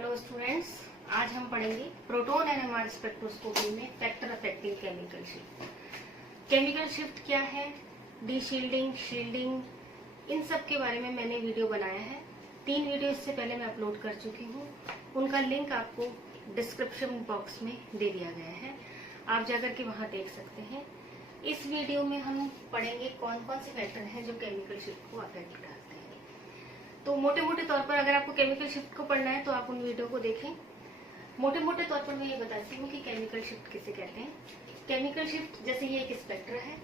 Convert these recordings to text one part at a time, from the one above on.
Hello students, आज हम पढ़ेंगे प्रोटॉन एनएमआर स्पेक्ट्रोस्कोपी में factor affecting chemical shift. Chemical shift क्या है, डीशील्डिंग, शील्डिंग, इन सब के बारे में मैंने वीडियो बनाया है। 3 वीडियो इससे पहले मैं अपलोड कर चुकी हूँ। उनका लिंक आपको डिस्क्रिप्शन बॉक्स में दे दिया गया है, आप जाकर के वहां देख सकते हैं। इस वीडियो में हम पढ़ेंगे कौन कौन से फैक्टर हैं जो केमिकल शिफ्ट को अफेक्ट करते हैं। तो मोटे मोटे तौर पर अगर आपको केमिकल शिफ्ट को पढ़ना है तो आप उन वीडियो को देखें। मोटे मोटे तौर पर मैं ये बताती हूँ कि केमिकल शिफ्ट किसे कहते हैं। केमिकल शिफ्ट जैसे ये एक स्पेक्ट्रा है,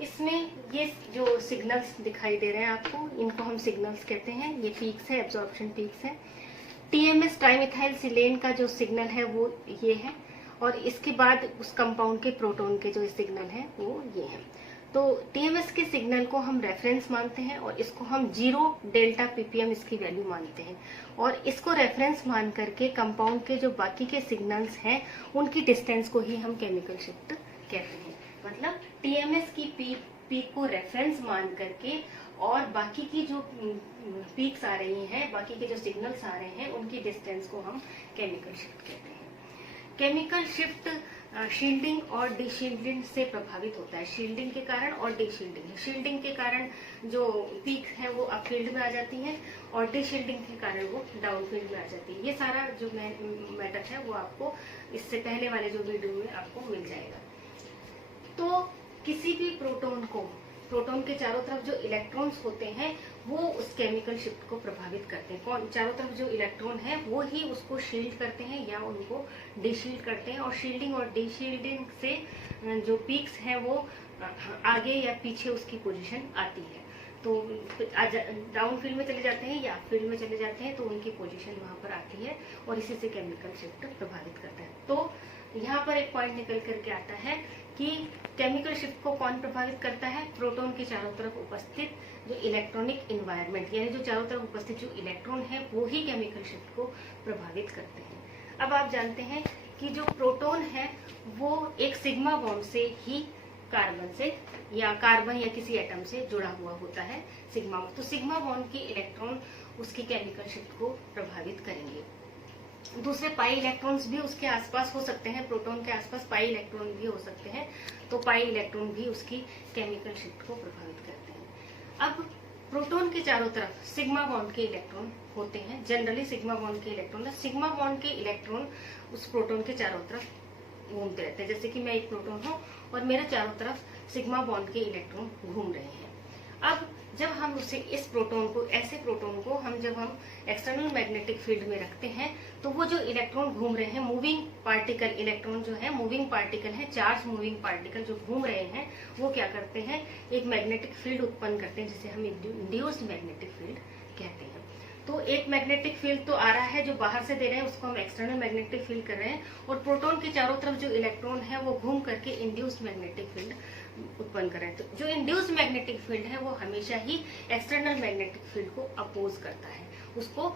इसमें ये जो सिग्नल्स दिखाई दे रहे हैं आपको, इनको हम सिग्नल्स कहते हैं। ये पीक्स है, एब्जॉर्प्शन पीक्स है। टीएमएस ट्राइमिथाइल सिलेन का जो सिग्नल है वो ये है, और इसके बाद उस कंपाउंड के प्रोटॉन के जो सिग्नल है वो ये है। तो टीएमएस के सिग्नल को हम रेफरेंस मानते हैं और इसको हम 0 डेल्टा पीपीएम इसकी वैल्यू मानते हैं, और इसको रेफरेंस मान करके कंपाउंड के जो बाकी के सिग्नल्स हैं उनकी डिस्टेंस को ही हम केमिकल शिफ्ट कहते हैं। मतलब टीएमएस की पीक को रेफरेंस मान करके और बाकी की जो पीक्स आ रही हैं, बाकी के जो सिग्नल्स आ रहे हैं, उनकी डिस्टेंस को हम केमिकल शिफ्ट कहते हैं। केमिकल शिफ्ट शील्डिंग और डीशील्डिंग से प्रभावित होता है। शील्डिंग के कारण और डीशील्डिंग। शील्डिंग के कारण जो पीक है वो अपफील्ड में आ जाती है, और डीशील्डिंग के कारण वो डाउनफील्ड में आ जाती है। ये सारा जो मैटर है वो आपको इससे पहले वाले जो वीडियो में आपको मिल जाएगा। तो किसी भी प्रोटॉन के चारों तरफ जो इलेक्ट्रॉन्स होते हैं वो उस केमिकल शिफ्ट को प्रभावित करते हैं। चारों तरफ जो इलेक्ट्रॉन है वो ही उसको शील्ड करते हैं या उनको डीशील्ड करते हैं, और शील्डिंग और डीशील्डिंग से जो पीक्स हैं वो आगे या पीछे उसकी पोजीशन आती है। तो डाउन फील्ड में चले जाते हैं या अप फील्ड में चले जाते हैं तो उनकी पोजीशन वहां पर आती है, और इसी से केमिकल शिफ्ट प्रभावित करता है। तो यहाँ पर एक पॉइंट निकल करके आता है कि केमिकल शिफ्ट को कौन प्रभावित करता है। प्रोटॉन के चारों तरफ उपस्थित जो इलेक्ट्रॉनिक इन्वायरमेंट, यानी जो चारों तरफ उपस्थित जो इलेक्ट्रॉन है वो ही केमिकल शिफ्ट को प्रभावित करते हैं। अब आप जानते हैं कि जो प्रोटॉन है वो एक सिग्मा बॉन्ड से ही कार्बन से या किसी एटम से जुड़ा हुआ होता है, सिग्मा। तो सिग्मा बॉन्ड के इलेक्ट्रॉन उसकी केमिकल शिफ्ट को प्रभावित करेंगे। दूसरे पाई इलेक्ट्रॉन्स भी उसके आसपास हो सकते हैं, प्रोटॉन के आसपास पाई इलेक्ट्रॉन भी हो सकते हैं, तो पाई इलेक्ट्रॉन भी उसकी केमिकल शिफ्ट को प्रभावित करते हैं। अब प्रोटॉन के चारों तरफ सिग्मा बॉन्ड के इलेक्ट्रॉन होते हैं। जनरली सिग्मा बॉन्ड के इलेक्ट्रॉन, सिग्मा बॉन्ड के इलेक्ट्रॉन उस प्रोटॉन के चारों तरफ घूमते रहते हैं। जैसे कि मैं एक प्रोटॉन हूँ और मेरे चारों तरफ सिग्मा बॉन्ड के इलेक्ट्रॉन घूम रहे हैं। अब जब हम ऐसे प्रोटॉन को जब हम एक्सटर्नल मैग्नेटिक फील्ड में रखते हैं तो वो जो इलेक्ट्रॉन घूम रहे हैं, मूविंग पार्टिकल, इलेक्ट्रॉन जो है मूविंग पार्टिकल है, चार्ज मूविंग पार्टिकल जो घूम रहे हैं वो क्या करते हैं, एक मैग्नेटिक फील्ड उत्पन्न करते हैं, जिसे हम इंड्यूस्ड मैग्नेटिक फील्ड कहते हैं। तो एक मैग्नेटिक फील्ड तो आ रहा है जो बाहर से दे रहे हैं, उसको हम एक्सटर्नल मैग्नेटिक फील्ड कर रहे हैं, और प्रोटॉन के चारों तरफ जो इलेक्ट्रॉन है वो घूम करके इंड्यूस्ड मैग्नेटिक फील्ड उत्पन्न कर रहे हैं। तो जो इंड्यूस्ड मैग्नेटिक फील्ड है वो हमेशा ही एक्सटर्नल मैग्नेटिक फील्ड को अपोज करता है, उसको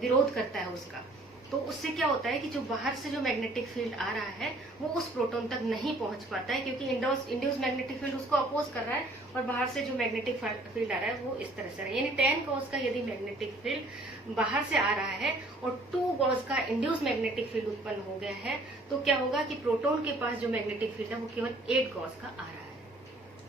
विरोध करता है उसका। तो उससे क्या होता है कि जो बाहर से जो मैग्नेटिक फील्ड आ रहा है वो उस प्रोटॉन तक नहीं पहुंच पाता है, क्योंकि इंड्यूस मैग्नेटिक फील्ड उसको अपोज कर रहा है, और बाहर से जो मैग्नेटिक फील्ड आ रहा है वो इस तरह से, यानी 10 गॉस का यदि मैग्नेटिक फील्ड बाहर से आ रहा है और 2 गॉस का इंड्यूस मैग्नेटिक फील्ड उत्पन्न हो गया है, तो क्या होगा कि प्रोटॉन के पास जो मैग्नेटिक फील्ड है वो केवल 8 गॉस का आ रहा है।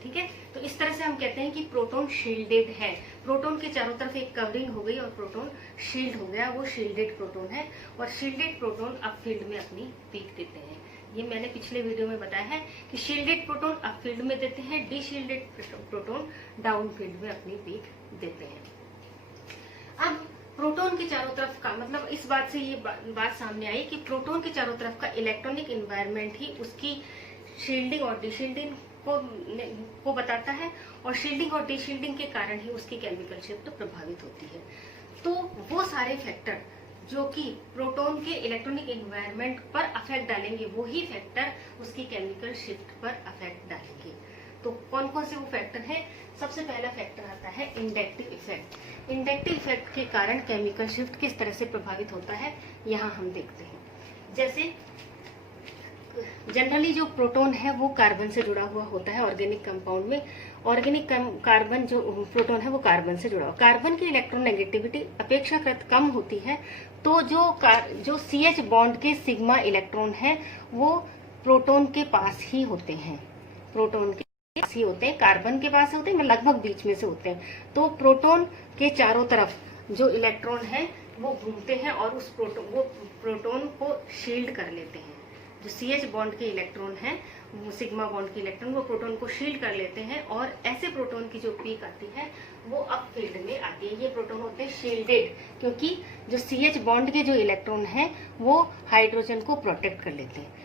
ठीक है, तो इस तरह से हम कहते हैं कि प्रोटॉन शील्डेड है। प्रोटॉन के चारों तरफ एक कवरिंग हो गई और प्रोटॉन शील्ड हो गया, वो शील्डेड प्रोटॉन है, और शील्डेड प्रोटॉन अप फील्ड में अपनी पीक देते हैं। ये मैंने पिछले वीडियो में बताया है कि शील्डेड प्रोटॉन अप फील्ड में देते हैं, डीशील्डेड प्रोटॉन डाउन फील्ड में अपनी पीक देते हैं। अब प्रोटॉन के चारों तरफ का मतलब, इस बात से ये बात सामने आई कि प्रोटॉन के चारों तरफ का इलेक्ट्रॉनिक एनवायरनमेंट ही उसकी शील्डिंग और डीशील्डिंग को बताता है, और शील्डिंग और डीशील्डिंग के कारण ही उसकी केमिकल शिफ्ट प्रभावित होती है। तो वो सारे फैक्टर जो कि प्रोटॉन के इलेक्ट्रॉनिक एनवायरनमेंट पर अफेक्ट डालेंगे, वो ही फैक्टर उसकी केमिकल शिफ्ट पर अफेक्ट डालेंगे। तो कौन कौन से वो फैक्टर हैं? सबसे पहला फैक्टर आता है इंडक्टिव इफेक्ट। इंडक्टिव इफेक्ट के कारण केमिकल शिफ्ट किस तरह से प्रभावित होता है यहाँ हम देखते हैं। जैसे जनरली जो प्रोटॉन है वो कार्बन से जुड़ा हुआ होता है ऑर्गेनिक कंपाउंड में। ऑर्गेनिक कार्बन जो प्रोटॉन है वो कार्बन से जुड़ा हुआ। कार्बन की इलेक्ट्रोनेगेटिविटी अपेक्षाकृत कम होती है, तो जो CH बॉन्ड के सिग्मा इलेक्ट्रॉन है वो प्रोटॉन के पास ही होते हैं, प्रोटॉन के पास ही होते हैं, कार्बन के पास होते हैं, लगभग बीच में से होते हैं। तो प्रोटॉन के चारों तरफ जो इलेक्ट्रॉन है वो घूमते हैं और वो प्रोटॉन को शील्ड कर लेते हैं। जो CH बॉन्ड के इलेक्ट्रॉन है, वो सिग्मा बॉन्ड के इलेक्ट्रॉन वो प्रोटॉन को शील्ड कर लेते हैं और ऐसे प्रोटॉन की जो पीक आती है वो अप फील्ड में आती है। ये प्रोटॉन होते हैं शील्डेड, क्योंकि जो CH बॉन्ड के जो इलेक्ट्रॉन है वो हाइड्रोजन को प्रोटेक्ट कर लेते हैं।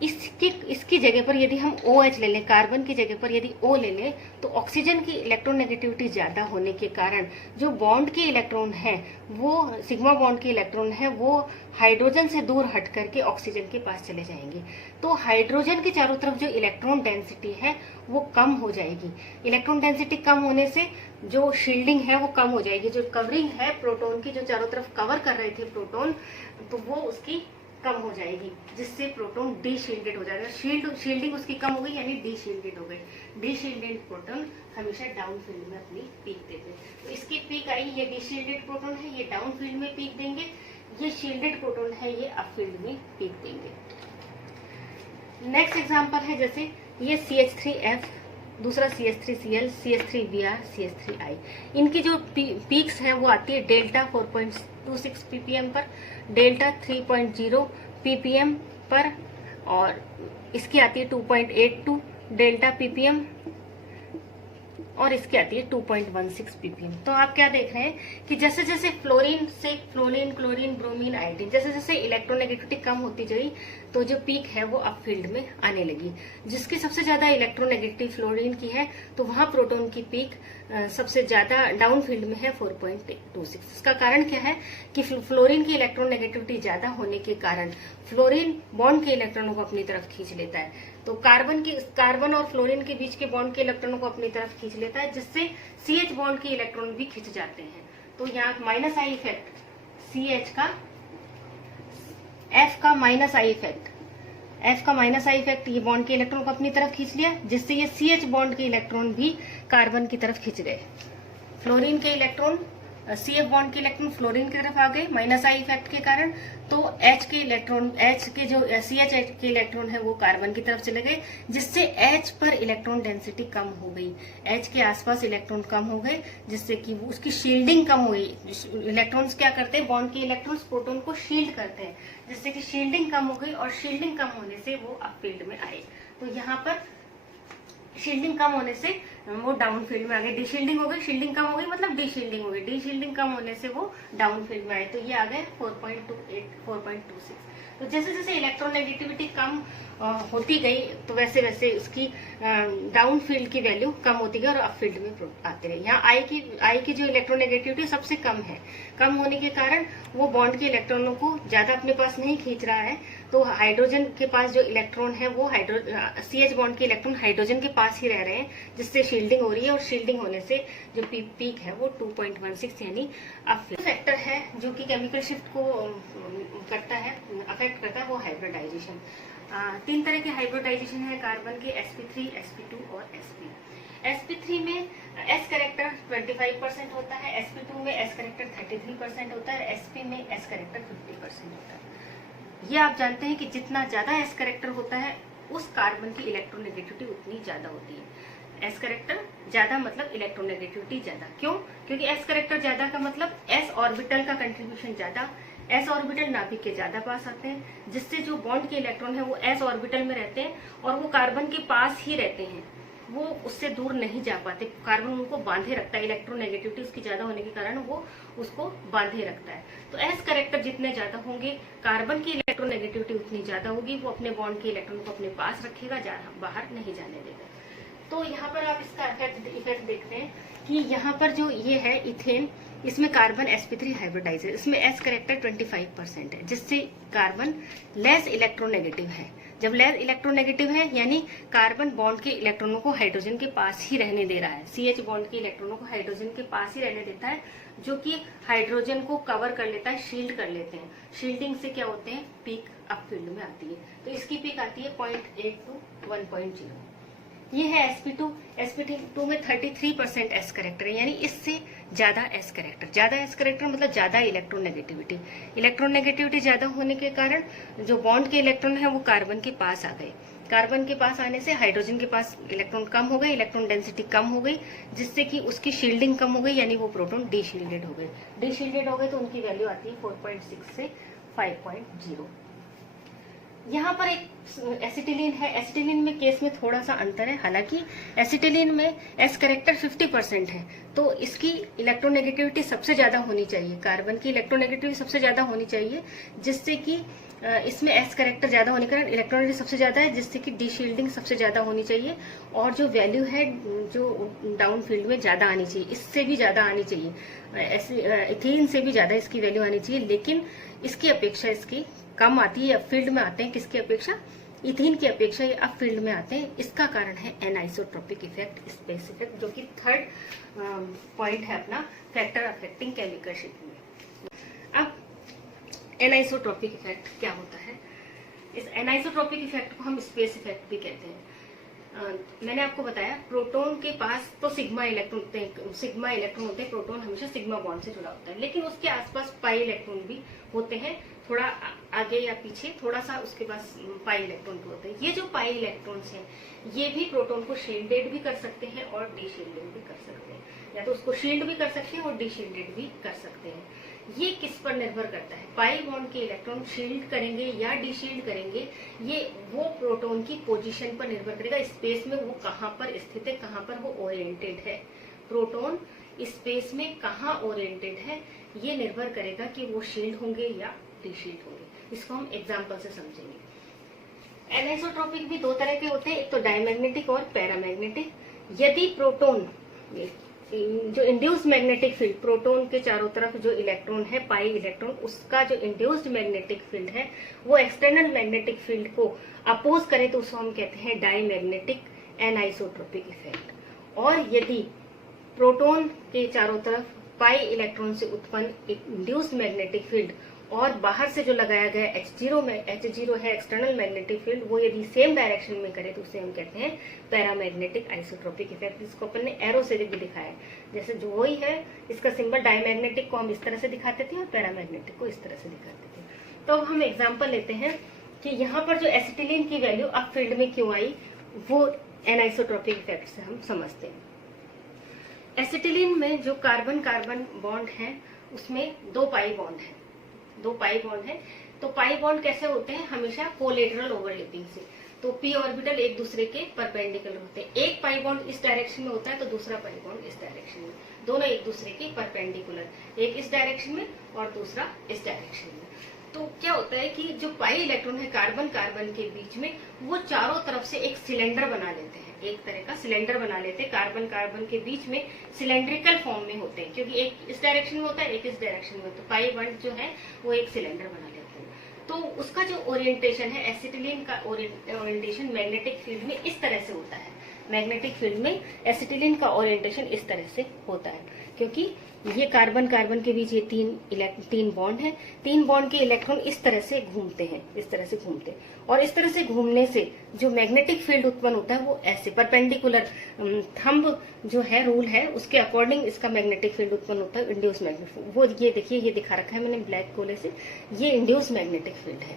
इसकी जगह पर यदि हम OH ले लें, कार्बन की जगह पर यदि O ले लें, तो ऑक्सीजन की इलेक्ट्रोनेगेटिविटी ज्यादा होने के कारण जो बॉन्ड के इलेक्ट्रॉन है, वो सिग्मा बॉन्ड के इलेक्ट्रॉन है, वो हाइड्रोजन से दूर हट करके ऑक्सीजन के पास चले जाएंगे। तो हाइड्रोजन के चारों तरफ जो इलेक्ट्रॉन डेंसिटी है वो कम हो जाएगी। इलेक्ट्रॉन डेंसिटी कम होने से जो शील्डिंग है वो कम हो जाएगी। जो कवरिंग है प्रोटॉन की, जो चारों तरफ कवर कर रहे थे प्रोटॉन, तो वो उसकी कम हो जाएगी, जिससे प्रोटॉन डीशील्डेड हो जाएगा। शील्डिंग उसकी कम हो गई, यानी डीशील्डेड हो गई। डीशील्डेड प्रोटॉन हमेशा डाउन फील्ड में अपनी पीक देते हैं। तो इसकी पीक आई, ये डीशील्डेड प्रोटॉन है, ये डाउन फील्ड में पीक देंगे। ये शील्डेड प्रोटॉन है, ये अप फील्ड में पीक देंगे। नेक्स्ट एग्जांपल है, जैसे ये CH3F, दूसरा CH3Cl, CH3Br, CH3I। इनकी जो पीक्स है वो आती है डेल्टा 4.26 ppm पर, डेल्टा 3.0 ppm पर, और इसकी आती है 2.82 डेल्टा ppm, और इसकी आती है 2.16 ppm। तो आप क्या देख रहे हैं कि जैसे जैसे फ्लोरीन से क्लोरीन, ब्रोमीन, आयोडीन, जैसे जैसे इलेक्ट्रोनेगेटिविटी कम होती गई तो जो पीक है वो अप फील्ड में आने लगी। जिसकी सबसे ज्यादा इलेक्ट्रोनेगेटिव फ्लोरीन की है, तो वहां प्रोटॉन की पीक सबसे ज्यादा डाउन फील्ड में है 4.26। इसका कारण क्या है कि फ्लोरीन की इलेक्ट्रोनेगेटिविटी ज्यादा होने के कारण फ्लोरीन बॉन्ड के इलेक्ट्रॉनों को अपनी तरफ खींच लेता है। तो कार्बन और फ्लोरीन के बीच के बॉन्ड के इलेक्ट्रॉनों को अपनी तरफ खींच लेता है, जिससे CH बॉन्ड के इलेक्ट्रॉन भी खिंच जाते हैं। तो यहाँ -I इफेक्ट, CH का, F का -I इफेक्ट, F का -I इफेक्ट, ये बॉन्ड के इलेक्ट्रॉन को अपनी तरफ खींच लिया, जिससे ये CH बॉन्ड के इलेक्ट्रॉन भी कार्बन की तरफ खिंच गए। फ्लोरीन के इलेक्ट्रॉन, CF बॉन्ड के इलेक्ट्रॉन फ्लोरीन की तरफ आ गए -I इफेक्ट के कारण। तो H के जो CH के इलेक्ट्रॉन है वो कार्बन की तरफ चले गए, जिससे H पर इलेक्ट्रॉन डेंसिटी कम हो गई। H के आसपास इलेक्ट्रॉन कम हो गए, जिससे कि उसकी शील्डिंग कम हुई। इलेक्ट्रॉन्स क्या करते हैं, बॉन्ड के इलेक्ट्रॉन्स प्रोटॉन को शील्ड करते हैं, जिससे कि शील्डिंग कम हो गई, और शील्डिंग कम होने से वो अप फील्ड में आए। तो यहाँ पर शील्डिंग कम होने से वो डाउन फील्ड में आ गए। डीशील्डिंग हो गई, शील्डिंग कम हो गई, मतलब डीशील्डिंग हो गई। डीशील्डिंग कम होने से वो डाउन फील्ड में आए, तो ये आ गए 4.28, 4.26। तो जैसे जैसे इलेक्ट्रोनेगेटिविटी कम होती गई, तो वैसे वैसे उसकी डाउन फील्ड की वैल्यू कम होती गई और अप फील्ड में आते रहे। यहाँ आई की जो इलेक्ट्रोनेगेटिविटी सबसे कम है। कम होने के कारण वो बॉन्ड के इलेक्ट्रॉनों को ज्यादा अपने पास नहीं खींच रहा है, तो हाइड्रोजन के पास जो इलेक्ट्रॉन है वो CH बॉन्ड के इलेक्ट्रॉन हाइड्रोजन के पास ही रह रहे हैं, जिससे शील्डिंग हो रही है, और शील्डिंग होने से जो पीक है वो 2.16 यानी अप फैक्टर है, जो कि केमिकल शिफ्ट को करता है, अफेक्ट करता है, वो हाइब्रिडाइजेशन। 3 तरह के हाइब्रिडाइजेशन है कार्बन के, sp3, sp2 और sp। sp3 में s करेक्टर 25% होता है, sp2 में s करेक्टर 33% होता है, sp में s करेक्टर 50% होता है। ये आप जानते हैं कि जितना ज्यादा s करेक्टर होता है उस कार्बन की इलेक्ट्रोनेगेटिविटी उतनी ज्यादा होती है। s करेक्टर ज्यादा मतलब इलेक्ट्रोनेगेटिविटी ज्यादा। क्यों? क्योंकि s करेक्टर ज्यादा का मतलब s ऑर्बिटल का कंट्रीब्यूशन ज्यादा, s ऑर्बिटल नाभिक के ज्यादा पास आते हैं, जिससे जो बॉन्ड के इलेक्ट्रॉन है वो s ऑर्बिटल में रहते हैं और वो कार्बन के पास ही रहते हैं, वो उससे दूर नहीं जा पाते। कार्बन उनको बांधे रखता है, इलेक्ट्रोनेगेटिविटी उसकी ज्यादा होने के कारण वो उसको बांधे रखता है। तो s करेक्टर जितने ज्यादा होंगे, कार्बन की इलेक्ट्रोनेगेटिविटी उतनी ज्यादा होगी, वो अपने बॉन्ड के इलेक्ट्रॉन को अपने पास रखेगा, बाहर नहीं जाने देगा। तो यहाँ पर आप इसका इफेक्ट देखते हैं कि यहाँ पर जो ये है इथेन, इसमें कार्बन sp3 हाइब्रिडाइज है, इसमें s करेक्टर 25% है, जिससे कार्बन लेस इलेक्ट्रोनेगेटिव है। जब लेस इलेक्ट्रोनेगेटिव है यानी कार्बन बॉन्ड के इलेक्ट्रॉनों को हाइड्रोजन के पास ही रहने दे रहा है, CH बॉन्ड के इलेक्ट्रॉनों को हाइड्रोजन के पास ही रहने देता है, जो कि हाइड्रोजन को कवर कर लेता है, शील्ड कर लेते हैं। शील्डिंग से क्या होते हैं, पीक अप फील्ड में आती है। तो इसकी पीक आती है 0.8 to 1.0। ये है sp2। sp2 में 33% s करेक्टर है, यानी इससे ज्यादा s करेक्टर। ज्यादा s करेक्टर मतलब ज्यादा इलेक्ट्रोनेगेटिविटी। इलेक्ट्रोनेगेटिविटी ज्यादा होने के कारण जो बॉन्ड के इलेक्ट्रॉन है वो कार्बन के पास आ गए। कार्बन के पास आने से हाइड्रोजन के पास इलेक्ट्रॉन कम हो गए, इलेक्ट्रॉन डेंसिटी कम हो गई, जिससे कि उसकी शील्डिंग कम हो गई, यानी वो प्रोटॉन डीशील्डेड हो गए। डीशील्डेड हो गए तो उनकी वैल्यू आती है 4.6 से 5.0। यहाँ पर एक एसिटिलीन है। एसिटिलीन में केस में थोड़ा सा अंतर है, हालांकि एसिटिलीन में एस करेक्टर 50% है, तो इसकी इलेक्ट्रोनेगेटिविटी सबसे ज्यादा होनी चाहिए। कार्बन की इलेक्ट्रोनेगेटिविटी सबसे ज्यादा होनी चाहिए, जिससे कि इसमें एस करेक्टर ज्यादा होने के कारण इलेक्ट्रोनेगेटिविटी सबसे ज्यादा है, जिससे कि डीशील्डिंग सबसे ज्यादा होनी चाहिए, और जो वैल्यू है जो डाउन फील्ड में ज्यादा आनी चाहिए, इससे भी ज्यादा आनी चाहिए, इथीन से भी ज्यादा इसकी वैल्यू आनी चाहिए, लेकिन इसकी अपेक्षा इसकी कम आती है। अब फील्ड में आते हैं किसकी अपेक्षा? इथीन की अपेक्षा ये अब फील्ड में आते हैं। इसका कारण है एनाइसोट्रोपिक इफेक्ट, स्पेस इफेक्ट, जो कि थर्ड पॉइंट है अपना फैक्टर अफेक्टिंग केमिकल शिफ्ट में। अब एनाइसोट्रोपिक इफेक्ट क्या होता है? इस एनाइसोट्रोपिक इफेक्ट को हम स्पेस इफेक्ट भी कहते हैं। मैंने आपको बताया प्रोटॉन के पास तो सिग्मा इलेक्ट्रॉन होते हैं, प्रोटॉन हमेशा सिग्मा बॉन्ड से जुड़ा होता है, लेकिन उसके आसपास पाई इलेक्ट्रॉन भी होते हैं, थोड़ा आगे या पीछे थोड़ा सा उसके पास पाई इलेक्ट्रॉन भी होते हैं। ये जो पाई इलेक्ट्रॉन्स हैं ये भी प्रोटॉन को शील्डेड भी कर सकते हैं और डीशील्डेड भी कर सकते हैं, या तो उसको शील्ड भी कर सकते हैं और डीशील्डेड भी कर सकते हैं। ये किस पर निर्भर करता है? पाई बॉन्ड के इलेक्ट्रॉन शील्ड करेंगे या डीशील्ड करेंगे, ये वो प्रोटॉन की पोजीशन पर निर्भर करेगा, स्पेस में वो कहाँ पर स्थित है, कहाँ पर वो ओरिएंटेड है। प्रोटॉन स्पेस में कहाँ ओरिएंटेड है ये निर्भर करेगा कि वो शील्ड होंगे या डीशील्ड होंगे। इसको हम एग्जाम्पल से समझेंगे। एनाइसोट्रोपिक भी दो तरह के होते हैं, एक तो डायमैग्नेटिक और पैरामैग्नेटिक। यदि प्रोटॉन जो इंड्यूस्ड मैग्नेटिक फील्ड, प्रोटॉन के चारों तरफ जो इलेक्ट्रॉन है पाई इलेक्ट्रॉन, उसका जो इंड्यूस्ड मैग्नेटिक फील्ड है वो एक्सटर्नल मैग्नेटिक फील्ड को अपोज करे तो उसको हम कहते हैं डायमैग्नेटिक एनाइसोट्रोपिक इफेक्ट। और यदि प्रोटॉन के चारों तरफ पाई इलेक्ट्रॉन से उत्पन्न एक इंड्यूस्ड मैग्नेटिक फील्ड और बाहर से जो लगाया गया H0 है एक्सटर्नल मैग्नेटिक फील्ड, वो यदि सेम डायरेक्शन में करे तो उसे हम कहते हैं पैरामैग्नेटिक आइसोट्रोपिक इफेक्ट। इसको अपन ने एरो से भी दिखाया, जैसे जो वही है इसका सिंबल डायमैग्नेटिक को हम इस तरह से दिखाते थे और पैरामैग्नेटिक को इस तरह से दिखाते थे। तो अब हम एग्जाम्पल लेते हैं कि यहाँ पर जो एसिटिलीन की वैल्यू अब फील्ड में क्यों आई, वो एनाइसोट्रोपिक इफेक्ट से हम समझते हैं। एसिटिलीन में जो कार्बन कार्बन बॉन्ड है उसमें दो पाई बॉन्ड है, तो पाई बॉन्ड कैसे होते हैं? हमेशा कोलेटरल ओवरलैपिंग से। तो पी ऑर्बिटल एक दूसरे के परपेंडिकुलर होते हैं। एक पाई बॉन्ड इस डायरेक्शन में होता है तो दूसरा पाई बॉन्ड इस डायरेक्शन में, दोनों एक दूसरे के परपेंडिकुलर, एक इस डायरेक्शन में और दूसरा इस डायरेक्शन में। तो क्या होता है कि जो पाई इलेक्ट्रॉन है कार्बन कार्बन के बीच में, वो चारों तरफ से एक सिलेंडर बना लेते हैं, एक तरह का सिलेंडर बना लेते हैं। कार्बन कार्बन के बीच में सिलेंड्रिकल फॉर्म में होते हैं, क्योंकि एक इस डायरेक्शन में होता है एक इस डायरेक्शन में, तो पाई बॉन्ड जो है वो एक सिलेंडर बना लेते हैं। तो उसका जो ओरिएंटेशन है, एसिटिलीन का ओरिएंटेशन मैग्नेटिक फील्ड में इस तरह से होता है। मैग्नेटिक फील्ड में एसिटिलीन का ओरिएंटेशन इस तरह से होता है, क्योंकि ये कार्बन कार्बन के बीच ये तीन बॉन्ड है, तीन बॉन्ड के इलेक्ट्रॉन इस तरह से घूमते हैं, इस तरह से घूमते हैं, और इस तरह से घूमने से जो मैग्नेटिक फील्ड उत्पन्न होता है वो ऐसे परपेंडिकुलर, थंब जो है रूल है उसके अकॉर्डिंग इसका मैग्नेटिक फील्ड उत्पन्न होता है, इंड्यूस मैग्नेटिक फील्ड। वो ये देखिए, ये दिखा रखा है मैंने ब्लैक कोले से, ये इंड्यूस मैग्नेटिक फील्ड है।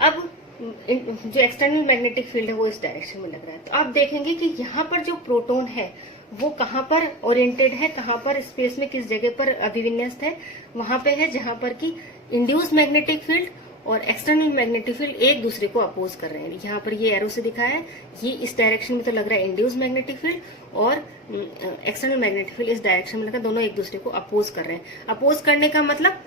अब जो एक्सटर्नल मैग्नेटिक फील्ड है वो इस डायरेक्शन में लग रहा है। तो आप देखेंगे कि यहाँ पर जो प्रोटॉन है वो कहाँ पर ओरिएंटेड है, कहाँ पर स्पेस में किस जगह पर अभिविन्यस्त है, वहां पे है जहां पर कि इंड्यूस मैग्नेटिक फील्ड और एक्सटर्नल मैग्नेटिक फील्ड एक दूसरे को अपोज कर रहे हैं। यहाँ पर ये एरो से दिखाया है, ये इस डायरेक्शन में तो लग रहा है इंड्यूस मैग्नेटिक फील्ड और एक्सटर्नल मैग्नेटिक फील्ड इस डायरेक्शन में लग रहा है, दोनों एक दूसरे को अपोज कर रहे हैं। अपोज करने का मतलब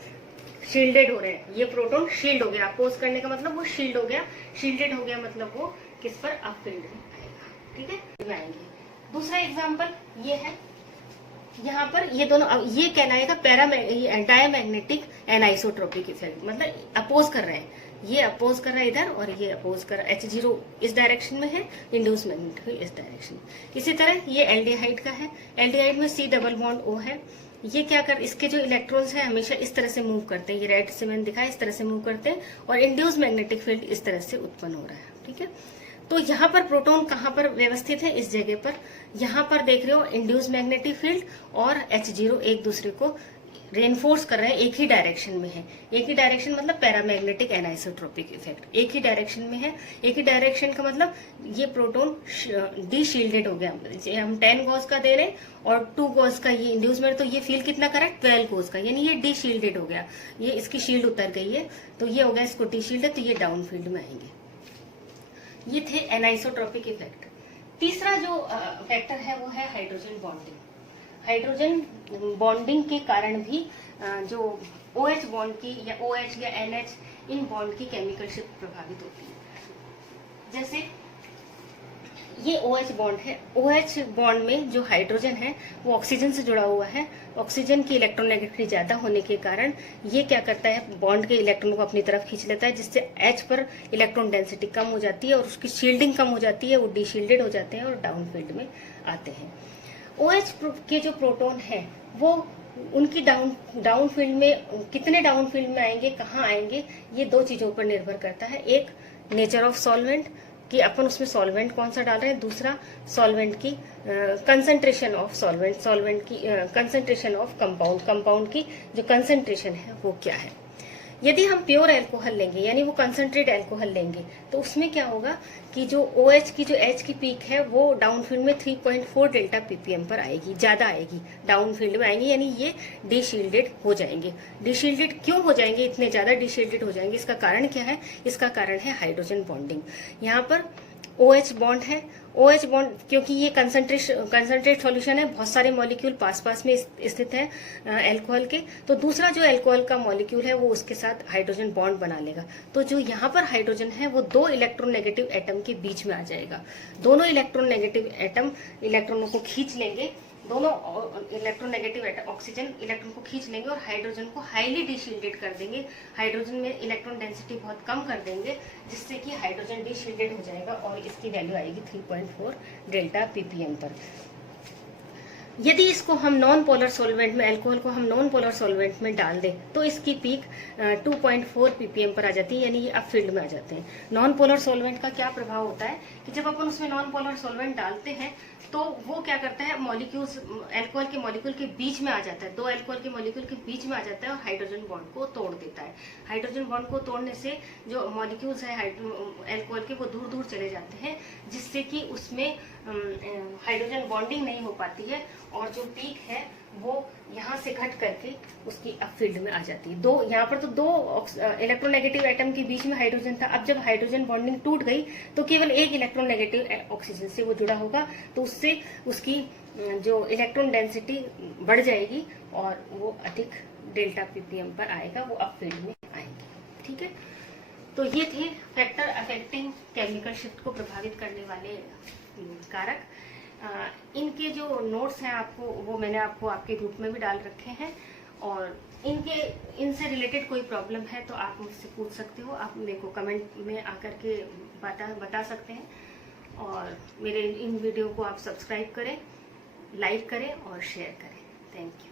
शील्डेड हो रहे हैं, ये प्रोटॉन शील्ड हो गया। अपोज करने का मतलब वो शील्ड हो गया, शील्डेड हो गया मतलब वो किस पर? अप फील्ड में आएगा। ठीक है, आएंगे। दूसरा एग्जाम्पल ये है, यहाँ पर ये दोनों, ये कहलाएगा डायमैग्नेटिक एनाइसोट्रोपिक इफेक्ट, मतलब अपोज कर रहे हैं, ये अपोज कर रहा है इधर और ये अपोज कर रहा है। H0 इस डायरेक्शन में है, इंड्यूस मैग्नेटिक फील्ड इस डायरेक्शन में। इसी तरह ये एल्डिहाइड का है, एल्डिहाइड में C डबल बॉन्ड O है। ये क्या कर, इसके जो इलेक्ट्रॉन्स हैं हमेशा इस तरह से मूव करते हैं, ये रेड से मैंने दिखाया, इस तरह से मूव करते हैं और इंड्यूस मैग्नेटिक फील्ड इस तरह से उत्पन्न हो रहा है। ठीक है, तो यहाँ पर प्रोटॉन कहाँ पर व्यवस्थित है, इस जगह पर। यहाँ पर देख रहे हो इंड्यूस मैग्नेटिक फील्ड और H0 एक दूसरे को रेनफोर्स कर रहे हैं, एक ही डायरेक्शन में है। एक ही डायरेक्शन मतलब पैरामैग्नेटिक एनाइसोट्रोपिक इफेक्ट, एक ही डायरेक्शन में है। एक ही डायरेक्शन का मतलब ये प्रोटॉन डी शील्डेड हो गया। हम 10 गॉस का दे रहे हैं और 2 गॉस का ये इंड्यूसमेंट, तो ये फील्ड कितना करा है, 12 गॉस का, यानी ये डी शील्डेड हो गया। ये इसकी शील्ड उतर गई है, तो ये हो गया इसको डी शील्डेड, तो ये डाउन फील्ड में आएंगे। ये थे एनाइसोट्रोपिक इफेक्ट। तीसरा जो फैक्टर है वो है हाइड्रोजन बॉन्डिंग। हाइड्रोजन बॉन्डिंग के कारण भी जो OH बॉन्ड की या OH या NH इन बॉन्ड की केमिकल शिफ्ट प्रभावित होती है। जैसे ये OH बॉन्ड है, OH बॉन्ड में जो हाइड्रोजन है वो ऑक्सीजन से जुड़ा हुआ है। ऑक्सीजन की इलेक्ट्रोनेगेटिविटी ज्यादा होने के कारण ये क्या करता है, बॉन्ड के इलेक्ट्रॉन को अपनी तरफ खींच लेता है, जिससे H पर इलेक्ट्रॉन डेंसिटी कम हो जाती है और उसकी शील्डिंग कम हो जाती है, वो डी शील्डेड हो जाते हैं और डाउन फील्ड में आते हैं। OH के जो प्रोटॉन है वो उनकी डाउन फील्ड में कितने डाउन फील्ड में आएंगे, कहाँ आएंगे, ये 2 चीजों पर निर्भर करता है। एक नेचर ऑफ सॉल्वेंट कि अपन उसमें सॉल्वेंट कौन सा डाल रहे हैं, दूसरा सॉल्वेंट की कंसंट्रेशन ऑफ सॉल्वेंट की कंसंट्रेशन ऑफ कंपाउंड की जो कंसंट्रेशन है वो क्या है। यदि हम प्योर अल्कोहल लेंगे यानी वो कंसंट्रेट अल्कोहल लेंगे तो उसमें क्या होगा कि जो OH की जो H की पीक है वो डाउन फील्ड में 3.4 डेल्टा ppm पर आएगी, ज्यादा आएगी, डाउन फील्ड में आएंगे, यानी ये डी शील्डेड हो जाएंगे। डी शील्डेड क्यों हो जाएंगे, इतने ज्यादा डी शील्डेड हो जाएंगे, इसका कारण क्या है, इसका कारण है हाइड्रोजन बॉन्डिंग। यहाँ पर OH बॉन्ड है, OH बॉन्ड क्योंकि ये कंसंट्रेट सॉल्यूशन है, बहुत सारे मॉलिक्यूल पास में स्थित है अल्कोहल के, तो दूसरा जो अल्कोहल का मॉलिक्यूल है वो उसके साथ हाइड्रोजन बॉन्ड बना लेगा। तो जो यहाँ पर हाइड्रोजन है वो 2 इलेक्ट्रोनेगेटिव एटम के बीच में आ जाएगा। दोनों इलेक्ट्रोनेगेटिव एटम इलेक्ट्रॉनों को खींच लेंगे, दोनों इलेक्ट्रोनेगेटिव ऑक्सीजन इलेक्ट्रॉन को खींच लेंगे और हाइड्रोजन को हाईली डिशील्डेड कर देंगे। हाइड्रोजन में इलेक्ट्रॉन डेंसिटी बहुत कम कर देंगे, जिससे कि हाइड्रोजन डिशील्डेड हो जाएगा और इसकी वैल्यू आएगी 3.4 डेल्टा ppm पर। यदि इसको हम नॉन पोलर सॉल्वेंट में, अल्कोहल को हम नॉन पोलर सॉल्वेंट में डाल दें तो इसकी पीक 2.4 ppm पर आ जाती है, यानी ये अप फील्ड में आ जाते हैं। नॉन पोलर सॉल्वेंट का क्या प्रभाव होता है कि जब अपन उसमें नॉन पोलर सॉल्वेंट डालते हैं तो वो क्या करता है, मॉलिक्यूल्स अल्कोहल के मॉलिक्यूल के बीच में आ जाता है, 2 अल्कोहल के मॉलिक्यूल के बीच में आ जाता है और हाइड्रोजन बॉन्ड को तोड़ देता है। हाइड्रोजन बॉन्ड को तोड़ने से जो मॉलिक्यूल्स है अल्कोहल के वो दूर दूर चले जाते हैं, जिससे कि उसमें हाइड्रोजन बॉन्डिंग नहीं हो पाती है और जो पीक है वो यहाँ से घट करके उसकी अप फील्ड में आ जाती है। यहाँ पर तो 2 इलेक्ट्रोनेगेटिव एटम के बीच में हाइड्रोजन था, अब जब हाइड्रोजन बॉन्डिंग टूट गई तो केवल एक इलेक्ट्रोनेगेटिव ऑक्सीजन से वो जुड़ा होगा, तो उससे उसकी जो इलेक्ट्रॉन डेंसिटी बढ़ जाएगी और वो अधिक डेल्टा ppm पर आएगा, वो अप फील्ड में आएंगे। ठीक है, तो ये थे फैक्टर अफेक्टिंग केमिकल शिफ्ट को प्रभावित करने वाले कारक। इनके जो नोट्स हैं आपको वो मैंने आपको आपके ग्रुप में भी डाल रखे हैं, और इनसे रिलेटेड कोई प्रॉब्लम है तो आप मुझसे पूछ सकते हो, आप मेरे को कमेंट में आकर के बता सकते हैं। और मेरे इन वीडियो को आप सब्सक्राइब करें, लाइक करें और शेयर करें। Thank you.